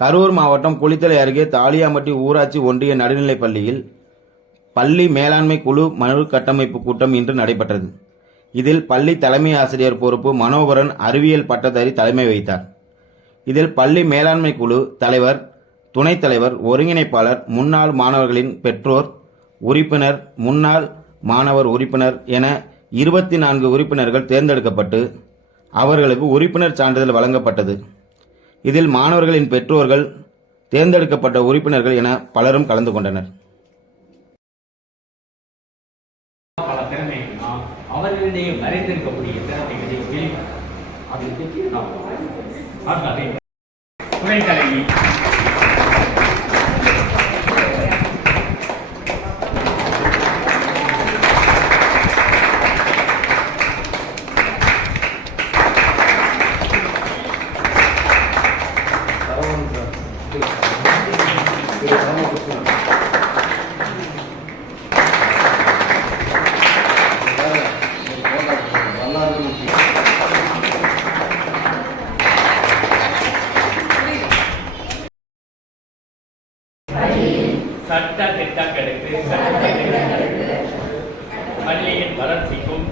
கரூர் மாவட்டம் குளித்தலை அருகே தாலியாம்பட்டி ஊராட்சி ஒன்றிய நடுநிலைப் பள்ளியில் பள்ளி மேலாண்மை குழு மறு கட்டமைப்பு கூட்டம் இன்று நடைபெற்றது. இதில் பள்ளி தலைமை ஆசிரியர் பொறுப்பு மனோகரன் அறிவியல் பட்டதாரி தலைமை வைத்தார் இதில் பள்ளி மேலாண்மை குழு தலைவர் துணைத் தலைவர் ஒருங்கிணைப்பாளர் முன்னாள் மாணவர்களின் பெற்றோர் உறுப்பினர் முன்னாள் மாணவர் உறுப்பினர் என இருபத்தி நான்கு உறுப்பினர்கள் தேர்ந்தெடுக்கப்பட்டு அவர்களுக்கு உறுப்பினர் சான்றிதழ் வழங்கப்பட்டது. இதில் மாணவர்களின் பெற்றோர்கள் தேர்ந்தெடுக்கப்பட்ட உறுப்பினர்கள் என பலரும் கலந்து கொண்டனர். பல திறமைகள்னா அவர்களிடையே மறைந்திருக்கக்கூடிய திறமைகளை வெளி அதை பற்றி சட்ட திட்டங்களுக்கு பள்ளியின் வளர்ச்சிக்கும்